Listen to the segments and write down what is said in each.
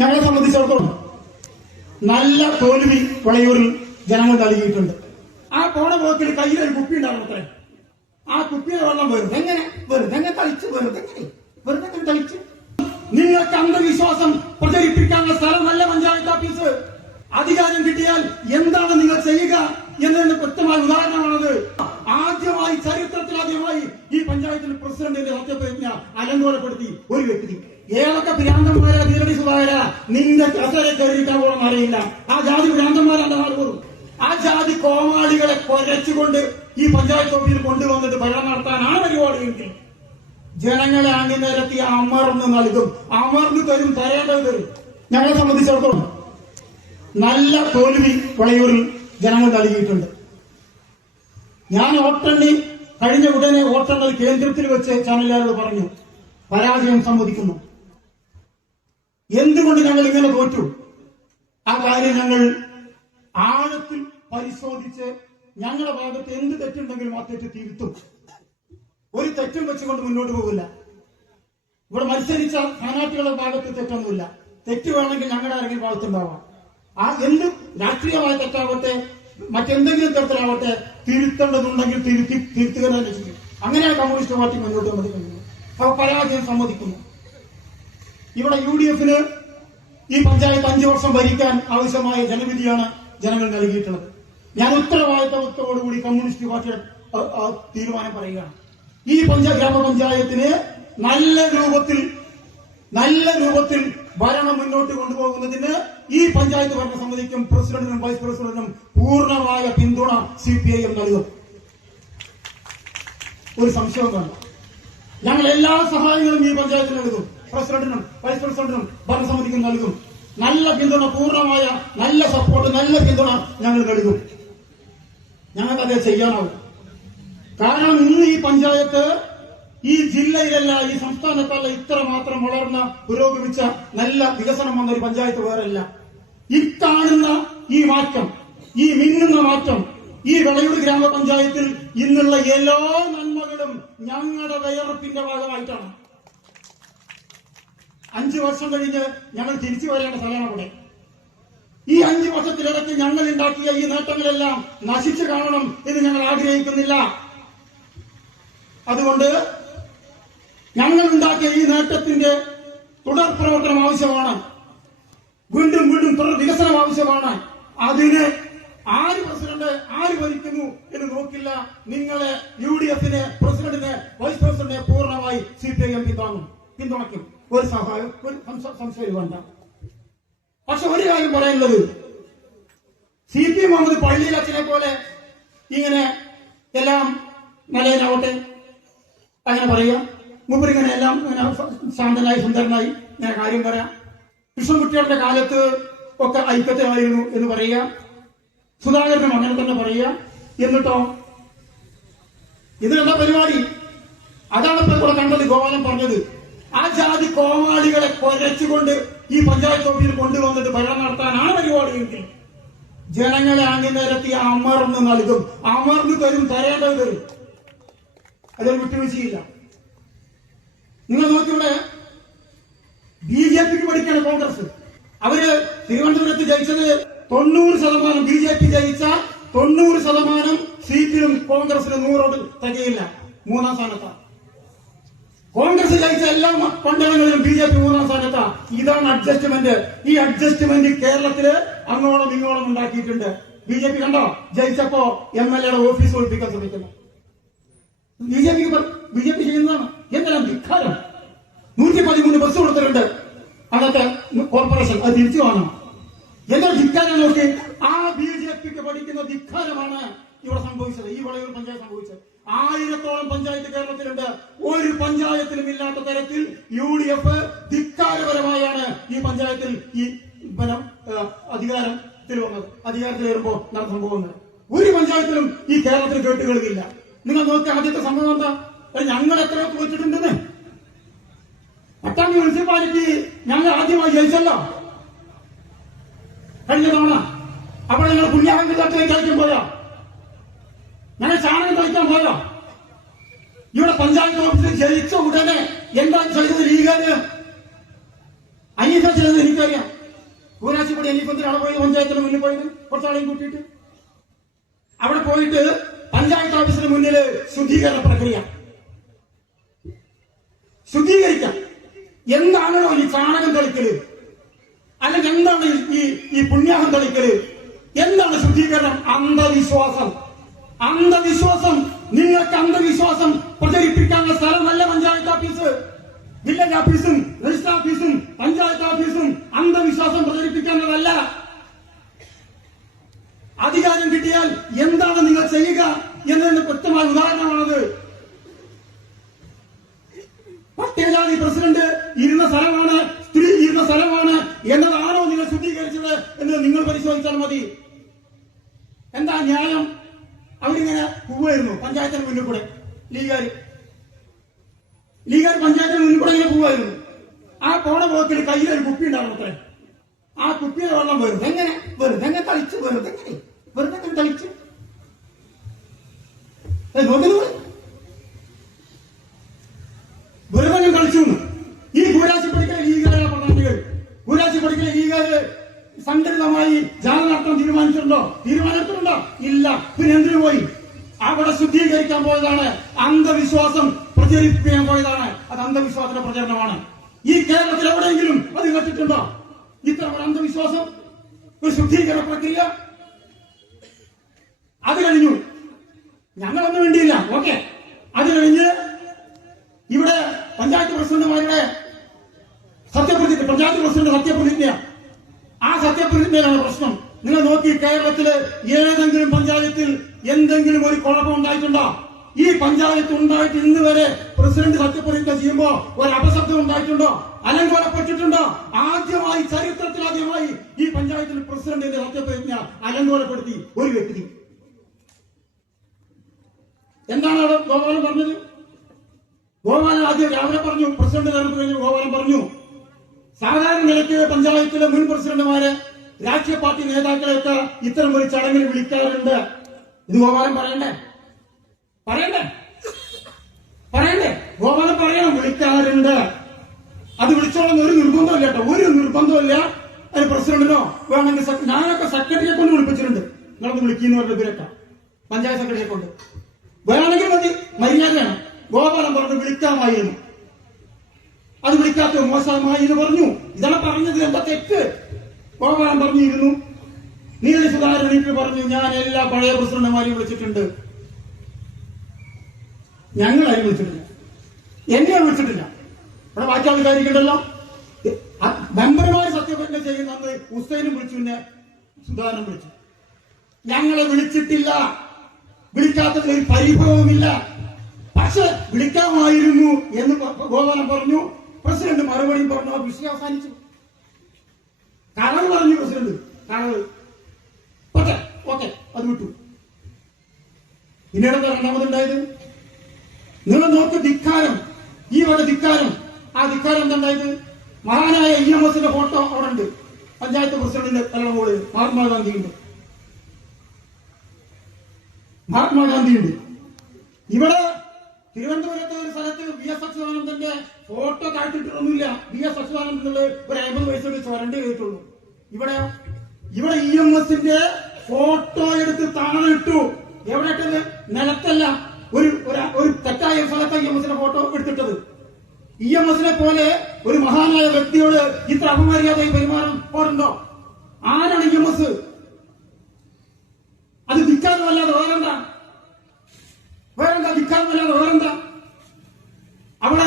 ഞങ്ങളെ സംബന്ധിച്ചിടത്തോളം നല്ല തോൽവി വളയൂരിൽ ജനങ്ങൾ നൽകിയിട്ടുണ്ട്. ആ പോണ പോക്കിൽ കയ്യിലൊരു കുപ്പി ഉണ്ടാവും അത്രേ. ആ കുപ്പിയിലെ വെള്ളം വെറുതെ തളിച്ച് നിങ്ങൾക്ക് അന്ധവിശ്വാസം പ്രചരിപ്പിക്കാനുള്ള സ്ഥലമല്ല പഞ്ചായത്ത് ഓഫീസ്. അധികാരം കിട്ടിയാൽ എന്താണ് നിങ്ങൾ ചെയ്യുക എന്നതിന് വ്യക്തമായ ഉദാഹരണമാണത്. ആദ്യമായി ചരിത്രത്തിലാദ്യമായി ഈ പഞ്ചായത്തിൽ പ്രസിഡന്റിന്റെ സത്യപ്രതിജ്ഞ അലങ്കോലപ്പെടുത്തി ഒരു വ്യക്തി. ഏതൊക്കെ ഭ്രാന്തന്മാരാ തീരടി സുധാകര നിന്റെ കസരെ കയറിയിട്ടാവോളം അറിയില്ല. ആ ജാതി ഭ്രാന്തന്മാരാണ് ആളുകളും. ആ ജാതി കോമാളികളെ കൊരച്ചുകൊണ്ട് ഈ പഞ്ചായത്ത് ഓഫീസിൽ കൊണ്ടുവന്നിട്ട് ഭരണം നടത്താനാണ് പരിപാടിയെങ്കിൽ ജനങ്ങളെ അണിനിരത്തി അമർന്ന് നൽകും. അമർന്ന് തരും, തരേണ്ടത് തരും. ഞങ്ങളെ സംബന്ധിച്ചിടത്തോളം നല്ല തോൽവി വളയൂരിൽ ജനങ്ങൾ നൽകിയിട്ടുണ്ട്. ഞാൻ വോട്ടെണ്ണി കഴിഞ്ഞ ഉടനെ വോട്ടെണ്ണൽ കേന്ദ്രത്തിൽ വെച്ച് ചാനലുകാരോട് പറഞ്ഞു, പരാജയം സമ്മതിക്കുന്നു. എന്തുകൊണ്ട് ഞങ്ങൾ ഇങ്ങനെ തോറ്റു? ആ കാര്യം ഞങ്ങൾ ആഴത്തിൽ പരിശോധിച്ച് ഞങ്ങളുടെ ഭാഗത്ത് എന്ത് തെറ്റുണ്ടെങ്കിലും ആ തെറ്റ് തിരുത്തും. ഒരു തെറ്റും വെച്ചുകൊണ്ട് മുന്നോട്ട് പോകില്ല. ഇവിടെ മത്സരിച്ച സ്ഥാനാർത്ഥികളുടെ ഭാഗത്ത് തെറ്റൊന്നുമില്ല. തെറ്റ് വേണമെങ്കിൽ ഞങ്ങളുടെ ആരെങ്കിലും ഭാഗത്തുണ്ടാവാം. ആ എന്ത് രാഷ്ട്രീയമായ തെറ്റാവട്ടെ മറ്റെന്തെങ്കിലും തരത്തിലാവട്ടെ തിരുത്തേണ്ടതുണ്ടെങ്കിൽ തിരുത്തുക തന്നെ ചെയ്യും. അങ്ങനെയാണ് കമ്മ്യൂണിസ്റ്റ് പാർട്ടി മുന്നോട്ട് വന്നിരിക്കുന്നത്. അപ്പൊ പരാജയം സമ്മതിക്കുന്നു. ഇവിടെ UDF ഈ പഞ്ചായത്ത് 5 വർഷം ഭരിക്കാൻ ആവശ്യമായ ജനവിധിയാണ് ജനങ്ങൾ നൽകിയിട്ടുള്ളത്. ഞാൻ ഉത്തരവാദിത്തത്തോടുകൂടി കമ്മ്യൂണിസ്റ്റ് പാർട്ടിയുടെ തീരുമാനം പറയുകയാണ്. ഈ ഗ്രാമപഞ്ചായത്തിന് നല്ല രൂപത്തിൽ ഭരണം മുന്നോട്ട് കൊണ്ടുപോകുന്നതിന് ഈ പഞ്ചായത്ത് ഭരണസമിതിക്കും പ്രസിഡന്റിനും വൈസ് പ്രസിഡന്റിനും പൂർണ്ണമായ പിന്തുണ CPIM നൽകും. ഒരു സംശയവും വേണ്ട. ഞങ്ങൾ എല്ലാ സഹായങ്ങളും ഈ പഞ്ചായത്തിന് നൽകും. പ്രസിഡന്റിനും വൈസ് പ്രസിഡന്റിനും ഭരണസമിതിക്കും നൽകും. നല്ല പിന്തുണ, പൂർണ്ണമായ നല്ല സപ്പോർട്ട്, നല്ല പിന്തുണ ഞങ്ങൾ നൽകും. ഞങ്ങൾക്കത് ചെയ്യാനാവും. കാരണം ഇന്ന് ഈ പഞ്ചായത്ത് ഈ ജില്ലയിലല്ല, ഈ സംസ്ഥാനത്തല്ല ഇത്ര മാത്രം വളർന്ന പുരോഗമിച്ച നല്ല വികസനം വന്ന ഒരു പഞ്ചായത്ത് വേറല്ല. ഈ കാണുന്ന ഈ മാറ്റം, ഈ മിന്നുന്ന മാറ്റം, ഈ വളയൂർ ഗ്രാമപഞ്ചായത്തിൽ ഇന്നുള്ള എല്ലാ നന്മകളും ഞങ്ങളുടെ വയറപ്പിന്റെ ഭാഗമായിട്ടാണ്. 5 വർഷം കഴിഞ്ഞ് ഞങ്ങൾ തിരിച്ചു വരേണ്ട സ്ഥലമാണ് അവിടെ. ഈ 5 വർഷത്തിലിടയ്ക്ക് ഞങ്ങൾ ഉണ്ടാക്കിയ ഈ നേട്ടങ്ങളെല്ലാം നശിച്ചു കാണണം എന്ന് ഞങ്ങൾ ആഗ്രഹിക്കുന്നില്ല. അതുകൊണ്ട് ഞങ്ങൾ ഉണ്ടാക്കിയ ഈ നേട്ടത്തിന്റെ തുടർ പ്രവർത്തനം ആവശ്യമാണ്. വീണ്ടും തുടർ വികസനം ആവശ്യമാണ്. അതിന് ആര് പ്രസിഡന്റ്, ആര് ഭരിക്കുന്നു എന്ന് നോക്കില്ല. നിങ്ങളെ UDF-നെ, പ്രസിഡന്റിനെ, വൈസ് പ്രസിഡന്റിനെ പൂർണ്ണമായി CPIM പിന്തുണയ്ക്കും. ഒരു സഹായം, ഒരു സംശയം വേണ്ട. പക്ഷെ ഒരു കാര്യം പറയാനുള്ളത്, CP മുഹമ്മദ് പള്ളിയിൽ അച്ഛനെ പോലെ ഇങ്ങനെ എല്ലാം നല്ലതിനാവട്ടെ അങ്ങനെ പറയാം. മുമ്പരിങ്ങനെ എല്ലാം ശാന്തനായി സുന്ദരനായി ഇങ്ങനെ കാര്യം പറയാം. കൃഷ്ണൻകുട്ടിയുടെ കാലത്ത് ഒക്കെ ഐക്യത്തിലായിരുന്നു എന്ന് പറയാം. സുധാകരനും അങ്ങനെ തന്നെ പറയാം. എന്നിട്ടോ ഇതിനെന്താ പരിപാടി? അതാണ് ഇപ്പൊ ഇവിടെ കണ്ടത്. ഗോപാലൻ പറഞ്ഞത്, ആ ജാതി കോമാളികളെ കൊരച്ചുകൊണ്ട് ഈ പഞ്ചായത്ത് ഓഫീസിൽ കൊണ്ടുവന്നിട്ട് ഭരണം നടത്താനാണ് പരിപാടിയെങ്കിൽ ജനങ്ങളെ അണിനിരത്തി അമർന്ന് നൽകും. അമർന്ന് തരും, തരേണ്ടത് തരും. അതൊരു വിട്ടുവീഴ്ചയില്ല. നിങ്ങൾ നോക്കിവിടെ BJPക്ക് പഠിക്കാണ് കോൺഗ്രസ്. അവര് തിരുവനന്തപുരത്ത് ജയിച്ചത് 90%. BJP ജയിച്ച 90% സീറ്റിലും കോൺഗ്രസിന് 100 തികയില്ല. 3-ാം സ്ഥാനത്താണ്. കോൺഗ്രസ് ജയിച്ച എല്ലാ മണ്ഡലങ്ങളിലും BJP 3-ാം സ്ഥാനത്താണ്. ഇതാണ് അഡ്ജസ്റ്റ്മെന്റ്. ഈ അഡ്ജസ്റ്റ്മെന്റ് കേരളത്തില് അങ്ങോളം ഇങ്ങോളം ഉണ്ടാക്കിയിട്ടുണ്ട്. BJP കണ്ടോ ജയിച്ചപ്പോ MLA-യുടെ ഓഫീസ് ഒഴിപ്പിക്കാൻ ശ്രമിക്കുന്നു. BJP ചെയ്യുന്നതാണ്. എന്തെല്ലാം ധിക്കാരം. 113 ബസ് കൊടുത്തിട്ടുണ്ട് അന്നത്തെ കോർപ്പറേഷൻ. അത് തിരിച്ചു കാണണം. എന്താ ധിക്കാരം നോക്കി. ആ BJPക്ക് പഠിക്കുന്ന ധിക്കാരമാണ് ഇവിടെ സംഭവിച്ചത്. ഈ വളയൂർ പഞ്ചായത്ത് സംഭവിച്ചത്. 1000-ഓളം പഞ്ചായത്ത് കേരളത്തിലുണ്ട്. ഒരു പഞ്ചായത്തിലും ഇല്ലാത്ത തരത്തിൽ UDF ധിക്കാരപരമായാണ് ഈ പഞ്ചായത്തിൽ ഈ അധികാരത്തിൽ വന്നത്. അധികാരത്തിൽ വരുമ്പോ സംഭവങ്ങൾ ഒരു പഞ്ചായത്തിലും ഈ കേരളത്തിൽ കേട്ടുകളില്ല. നിങ്ങൾ നോക്കി ആദ്യത്തെ സംഭവം എന്താ? ഞങ്ങൾ എത്ര തോറ്റിട്ടുണ്ടെന്ന്. പട്ടാമ്പി മുനിസിപ്പാലിറ്റി ഞങ്ങൾ ആദ്യമായി ജയിച്ചല്ലോ കഴിഞ്ഞ തവണ. അപ്പോൾ ഞങ്ങൾ പുണ്യാഹങ്ങൾ കളിക്കാൻ പോയോ? ഞങ്ങൾ ചാണകം കളിക്കാൻ പോയോ? ഇവിടെ പഞ്ചായത്ത് ഓഫീസിൽ ജയിച്ച ഉടനെ എന്താ ചെയ്തത്? ലീഗാര് അനീഫച്ചനെന്ന് എനിക്കറിയാം. കൂരാശിപ്പടി അനീഫത്തിനാണ് പോയത്, പഞ്ചായത്തിന് മുന്നിൽ പോയത്, കുറച്ചാളെയും കൂട്ടിയിട്ട് അവിടെ പോയിട്ട് പഞ്ചായത്ത് ഓഫീസിന് മുന്നിൽ ശുദ്ധീകരണ പ്രക്രിയ ശുദ്ധീകരിക്കാം. എന്താണോ ഈ ചാണകം തെളിക്കല്, അല്ലെങ്കിൽ എന്താണ് ഈ പുണ്യാഹം തെളിക്കല്, എന്താണ് ശുദ്ധീകരണം? അന്ധവിശ്വാസം. നിങ്ങൾക്ക് അന്ധവിശ്വാസം പ്രചരിപ്പിക്കാനുള്ള സ്ഥലമല്ല പഞ്ചായത്ത് ഓഫീസ്. വില്ലേജ് ഓഫീസും രജിസ്റ്റർ ഓഫീസും പഞ്ചായത്ത് ഓഫീസും അന്ധവിശ്വാസം പ്രചരിപ്പിക്കാനതല്ല. അധികാരം കിട്ടിയാൽ എന്താണ് നിങ്ങൾ ചെയ്യുക എന്നതിന് വ്യക്തമായ ഉദാഹരണമാണത്. പട്ടികജാതി പ്രസിഡന്റ് ഇരുന്ന സ്ഥലമാണ്, സ്ത്രീ ഇരുന്ന സ്ഥലമാണ് എന്നതാണോ നിങ്ങൾ ശുദ്ധീകരിച്ചത് എന്ന് നിങ്ങൾ പരിശോധിച്ചാൽ മതി. എന്താ ന്യായം? അവരിങ്ങനെ പോവായിരുന്നു പഞ്ചായത്തിന് മുന്നിൽ കൂടെ, ലീഗുകാർ പഞ്ചായത്തിന് മുന്നിൽ കൂടെ ഇങ്ങനെ പോവായിരുന്നു. ആ പോണ പോക്കിൽ കയ്യിലൊരു കുപ്പി ഉണ്ടാവും അത്രേ. ആ കുപ്പിയെ വെള്ളം വെറുതെ കളിച്ച് വെറുതെ കളിച്ച് വെറുതെ കളിച്ചു. ഈ കൂരാശി പഠിക്കലെ ലീഗുകാരായ പ്രധാനികൾ, കൂരാശി പഠിക്കലെ ലീഗുകാര് സംഘടിതമായി ജാഥ നടത്താൻ തീരുമാനിച്ചിട്ടുണ്ടോ? ഇല്ല. പിന്നെ എന്തിനു പോയി? അവിടെ ശുദ്ധീകരിക്കാൻ പോയതാണ്, അന്ധവിശ്വാസം പ്രചരിപ്പിക്കാൻ പോയതാണ്. അത് അന്ധവിശ്വാസത്തിന്റെ പ്രചരണമാണ്. ഈ കേരളത്തിൽ എവിടെയെങ്കിലും അത് കേട്ടിട്ടുണ്ടോ? ഇത്ര ഒരു അന്ധവിശ്വാസം, ഒരു ശുദ്ധീകരണ പ്രക്രിയ. അത് കഴിഞ്ഞു, ഞങ്ങളൊന്നും വേണ്ടിയില്ല, ഓക്കെ. അത് കഴിഞ്ഞ് ഇവിടെ പഞ്ചായത്ത് പ്രസിഡന്റുമാരുടെ പഞ്ചായത്ത് പ്രസിഡന്റ് സത്യപ്രതിജ്ഞ, ആ സത്യപ്രതിജ്ഞയിലാണ് പ്രശ്നം. നിങ്ങൾ നോക്കി, കേരളത്തില് ഏതെങ്കിലും പഞ്ചായത്തിൽ എന്തെങ്കിലും ഒരു കുഴപ്പം ഉണ്ടായിട്ടുണ്ടോ? ഈ പഞ്ചായത്ത് ഉണ്ടായിട്ട് ഇന്ന് വരെ പ്രസിഡന്റ് സത്യപ്രതിജ്ഞ ചെയ്യുമ്പോ ഒരു അപശബ്ദം ഉണ്ടായിട്ടുണ്ടോ? അലങ്കോലപ്പെട്ടിട്ടുണ്ടോ? ചരിത്രത്തിൽ ആദ്യമായി ഈ പഞ്ചായത്തിൽ പ്രസിഡന്റിന്റെ സത്യപ്രതിജ്ഞ അലങ്കോലപ്പെടുത്തി ഒരു വ്യക്തി. എന്താണ് അവിടെ ഗോപാലൻ പറഞ്ഞത്? ഗോപാലൻ ആദ്യം രാവിലെ പറഞ്ഞു, പ്രസിഡന്റ് തെരഞ്ഞെടുപ്പ് കഴിഞ്ഞ് ഗോപാലൻ പറഞ്ഞു, സാധാരണ നിലയ്ക്ക് പഞ്ചായത്തിലെ മുൻ പ്രസിഡന്റുമാരെ, രാഷ്ട്രീയ പാർട്ടി നേതാക്കളെയൊക്കെ ഇത്തരം ഒരു ചടങ്ങിൽ വിളിക്കാറുണ്ട്. ഇത് ഗോപാലൻ പറയണ്ടേ? ഗോപാലൻ പറയണം, വിളിക്കാറുണ്ട്. അത് വിളിച്ചോളന്ന് ഒരു നിർബന്ധമില്ല കേട്ടോ, ഒരു നിർബന്ധമില്ല. അതിന് പ്രസിഡന്റിനോ വേണമെങ്കിൽ ഞാനൊക്കെ സെക്രട്ടറിയെ കൊണ്ട് വിളിപ്പിച്ചിട്ടുണ്ട്. നിങ്ങളൊന്ന് വിളിക്കുന്നവരുടെ ഇവരൊക്കെ പഞ്ചായത്ത് സെക്രട്ടറിയെ കൊണ്ട് വേണമെങ്കിൽ മതി, മര്യാദയാണ്. ഗോപാലൻ പറഞ്ഞു വിളിക്കാമായിരുന്നു, അത് വിളിക്കാത്ത മോശമായി എന്ന് പറഞ്ഞു. ഇതാണ് പറഞ്ഞത്, എന്താ തെറ്റ്? ഗോപാലൻ പറഞ്ഞിരുന്നു. നീതി സുധാകരൻ എനിക്ക് പറഞ്ഞു, ഞാൻ എല്ലാ പഴയ പ്രസിഡന്റുമാരെയും വിളിച്ചിട്ടുണ്ട്. ഞങ്ങളാരും വിളിച്ചിട്ടില്ല, എന്നെ വിളിച്ചിട്ടില്ല. ഇവിടെ ബാക്കി ആൾക്കാരിക്കണ്ടല്ലോ. മെമ്പർമാര് സത്യപ്രതിജ്ഞ ചെയ്യുന്ന അന്ന് ഹുസൈനും വിളിച്ചു, പിന്നെ സുധാകരൻ വിളിച്ചു. ഞങ്ങളെ വിളിച്ചിട്ടില്ല, വിളിക്കാത്തതിൽ ഒരു പരിഭവമില്ല. പക്ഷെ വിളിക്കാമായിരുന്നു എന്ന് ഗോപാലൻ പറഞ്ഞു. പ്രസിഡന്റ് മറുപടിയും പറഞ്ഞു. ആ വിഷയം അവസാനിച്ചു. കളവ് പറഞ്ഞു പ്രസിഡന്റ്, കളവ്. ഓക്കെ, അത് വിട്ടു. പിന്നീട് രണ്ടാമതുണ്ടായത് നിങ്ങൾ നോക്ക്, ധിക്കാരം, ഈ വക ധിക്കാരം. ആ ധിക്കാരം എന്താണ്ടായത്? മഹാനായ EMSന്റെ ഫോട്ടോ അവിടെ ഉണ്ട്, പഞ്ചായത്ത് പ്രസിഡന്റിന്റെ തലമുകളിൽ മഹാത്മാഗാന്ധിയുണ്ട്. ഇവിടെ തിരുവനന്തപുരത്തെ ഒരു സ്ഥലത്ത് VS അച്യുതാനന്ദന്റെ ഫോട്ടോ കാട്ടിട്ടൊന്നുമില്ല. VS അച്യുതാനന്ദന്റെ ഒരു 50 വയസ്സുള്ള വരണ്ടേ കേട്ടുള്ളൂ. ഇവിടെ EMSന്റെ ഫോട്ടോ എടുത്ത് താഴെ ഇട്ടു. എവിടെ ഇട്ടത്? നിലത്തല്ല, ഒരു തെറ്റായ സ്ഥലത്ത് EMSന്റെ ഫോട്ടോ എടുത്തിട്ടത്. EMSനെ പോലെ ഒരു മഹാനായ വ്യക്തിയോട് ഇത്ര അപമര്യാദയായി പെരുമാറാൻ പാടുണ്ടോ? ആരാണ് EMS? അത് ധിക്കാരമല്ലാതെ വേറെന്താ? ധിക്കാരമല്ലാതെ വേറെന്താ? അവിടെ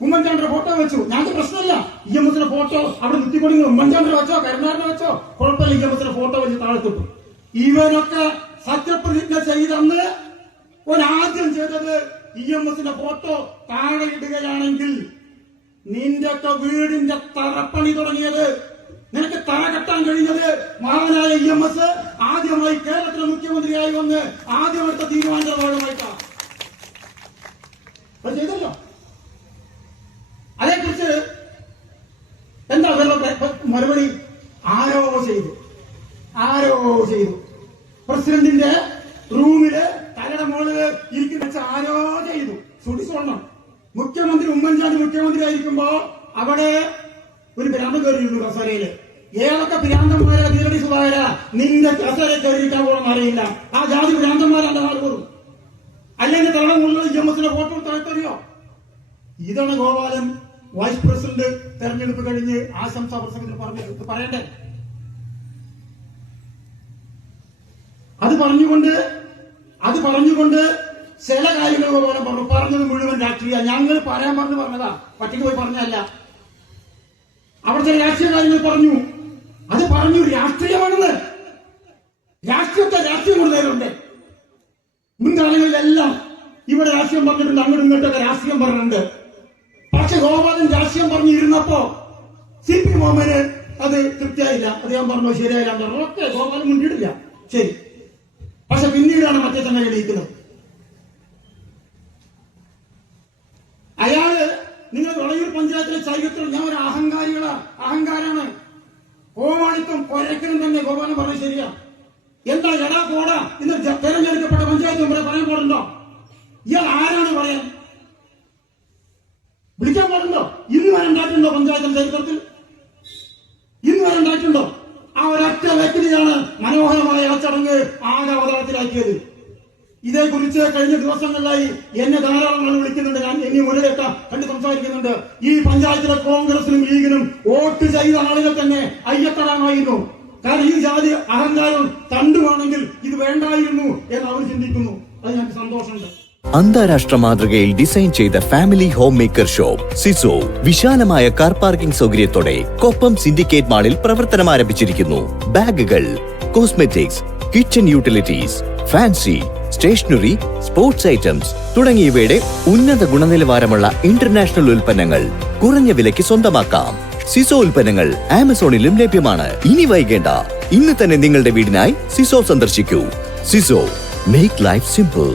ഉമ്മൻചാണ്ടിയുടെ ഫോട്ടോ വെച്ചു, ഞങ്ങൾക്ക് പ്രശ്നമില്ല. EMSന്റെ ഫോട്ടോ അവിടെ നിർത്തിക്കൊടുങ്ങി. ഉമ്മൻചാണ്ടിനെ വെച്ചോ കരുണാകരനെ വെച്ചോ കുഴപ്പമില്ല, EMSന്റെ ഫോട്ടോ വെച്ച് താഴ്ത്തിട്ടു. ഇവരൊക്കെ സത്യപ്രതിജ്ഞ ചെയ്തെന്ന് ഒരാദ്യം ചെയ്തത് EMSന്റെ ഫോട്ടോ താഴെ ഇടുകയാണെങ്കിൽ നിന്റെയൊക്കെ വീടിന്റെ തറപ്പണി തുടങ്ങിയത്, നിനക്ക് തറ കെട്ടാൻ കഴിഞ്ഞത് മഹാനായ EMS ആദ്യമായി കേരളത്തിലെ മുഖ്യമന്ത്രിയായി വന്ന് ആദ്യം എടുത്ത തീരുമാനത്തിന്റെ ഭാഗമായിട്ടാണ്. അത് ചെയ്തല്ലോ. അതേക്കുറിച്ച് എന്താ മറുപടി? ആരോ ചെയ്തു. പ്രസിഡന്റിന്റെ റൂമില് തലയുടെ മുകളില് ഇരിക്കുന്ന വെച്ച് ആരോ ചെയ്തു. സൂക്ഷിച്ചോളണം. ഉമ്മൻചാണ്ടി മുഖ്യമന്ത്രി ആയിരിക്കുമ്പോ അവിടെ ഒരു കസേരയില്. ഏതൊക്കെ ഭ്രാന്തന്മാരാ ധീരടി സുധാകര നിന്റെ കസേര കയറിയിരിക്കാൻ പോകണമെന്ന് അറിയില്ല. ആ ജാതി ഭ്രാന്തന്മാരാണ് നാല് പോലും. അല്ലെങ്കിൽ തളമുള്ള EMSന്റെ ഫോട്ടോ താഴ്ത്തറിയോ? ഇതാണ് ഗോപാലൻ വൈസ് പ്രസിഡന്റ് തെരഞ്ഞെടുപ്പ് കഴിഞ്ഞ് ആശംസാ പ്രസംഗത്തിൽ പറയണ്ടേ? അത് പറഞ്ഞുകൊണ്ട് ചില കാര്യങ്ങൾ ഗോപാലൻ പറഞ്ഞത് മുഴുവൻ രാഷ്ട്രീയ. ഞങ്ങൾ പറയാൻ പറഞ്ഞതാ, പട്ടിക പോയി പറഞ്ഞതല്ല. അവിടെ ചില രാഷ്ട്രീയ കാര്യങ്ങൾ പറഞ്ഞു. അത് പറഞ്ഞു രാഷ്ട്രീയമാണെന്ന്. രാഷ്ട്രീയം കൊണ്ട് നേരുണ്ട്. മുൻകാലങ്ങളിലെല്ലാം ഇവിടെ രാഷ്ട്രീയം പറഞ്ഞിട്ടുണ്ട്, അങ്ങോട്ടും ഇങ്ങോട്ടൊക്കെ രാഷ്ട്രീയം പറഞ്ഞിട്ടുണ്ട്. പക്ഷെ ഗോപാലൻ രാഷ്ട്രീയം പറഞ്ഞിരുന്നപ്പോ CPM അത് തൃപ്തിയായില്ല. അദ്ദേഹം പറഞ്ഞു ശരിയായില്ല പറഞ്ഞു. ഓക്കെ, ഗോപാലൻ മുൻകിടില്ല, ശരി. പക്ഷെ പിന്നീടാണ് മറ്റേ തന്നെ എണീക്കുന്നത്. അയാള് നിങ്ങൾ വളയൂർ പഞ്ചായത്തിലെ ചരിത്രം, ഞാൻ ഒരു അഹങ്കാരാണ്, കോമാളിത്തം കൊരയ്ക്കലും തന്നെ ഗോപാലൻ പറഞ്ഞത് ശരിയാ. എന്താ എടാ പോടാ ഇന്ന് തെരഞ്ഞെടുക്കപ്പെട്ട പഞ്ചായത്ത് മെമ്പറെ പറയാൻ പാടുണ്ടോ? ഇയാൾ ആരാണ് പറയാൻ? വിളിക്കാൻ പാടുണ്ടോ? ഇന്ന് വരെ ഉണ്ടായിട്ടുണ്ടോ പഞ്ചായത്തിന്റെ ചരിത്രത്തിൽ? ഇന്ന് വരെ ഉണ്ടായിട്ടുണ്ടോ? ആ ഒരൊറ്റ വ്യക്തിയാണ് മനോഹരമായ ആ ചടങ്ങ് ആകെ അവതാരത്തിലാക്കിയത്. ഇതേക്കുറിച്ച് കഴിഞ്ഞ ദിവസങ്ങളിലായി എന്നെ ധാരാളം ആൾ വിളിക്കുന്നുണ്ട്. ഞാൻ എന്നെ മുരളിയൊക്കെ കണ്ട് സംസാരിക്കുന്നുണ്ട്. ഈ പഞ്ചായത്തിലെ കോൺഗ്രസിനും ലീഗിനും വോട്ട് ചെയ്ത ആളുകൾ തന്നെ അയ്യത്തടാമായിരുന്നു. കാരണം ഈ ജാതി അഹങ്കാരം തണ്ടുവാണെങ്കിൽ ഇത് വേണ്ടായിരുന്നു എന്ന് അവർ ചിന്തിക്കുന്നു. അത് ഞങ്ങൾക്ക് സന്തോഷമുണ്ട്. അന്താരാഷ്ട്ര മാതൃകയിൽ ഡിസൈൻ ചെയ്ത ഫാമിലി ഹോം മേക്കർ ഷോപ്പ് സിസോ വിശാലമായ കാർ പാർക്കിംഗ് സൗകര്യത്തോടെ കൊപ്പം സിൻഡിക്കേറ്റ് മാളിൽ പ്രവർത്തനം ആരംഭിച്ചിരിക്കുന്നു. ബാഗുകൾ, cosmetics, kitchen utilities, fancy, stationery, sports items തുടങ്ങിയവയുടെ ഉന്നത ഗുണനിലവാരമുള്ള ഇന്റർനാഷണൽ ഉൽപ്പന്നങ്ങൾ കുറഞ്ഞ വിലയ്ക്ക് സ്വന്തമാക്കാം. സിസോ ഉൽപ്പന്നങ്ങൾ ആമസോണിലും ലഭ്യമാണ്. ഇനി വൈകേണ്ട, ഇന്ന് തന്നെ നിങ്ങളുടെ വീടിനായി സിസോ സന്ദർശിക്കൂ. സിസോ, മേക്ക് ലൈഫ് സിമ്പിൾ.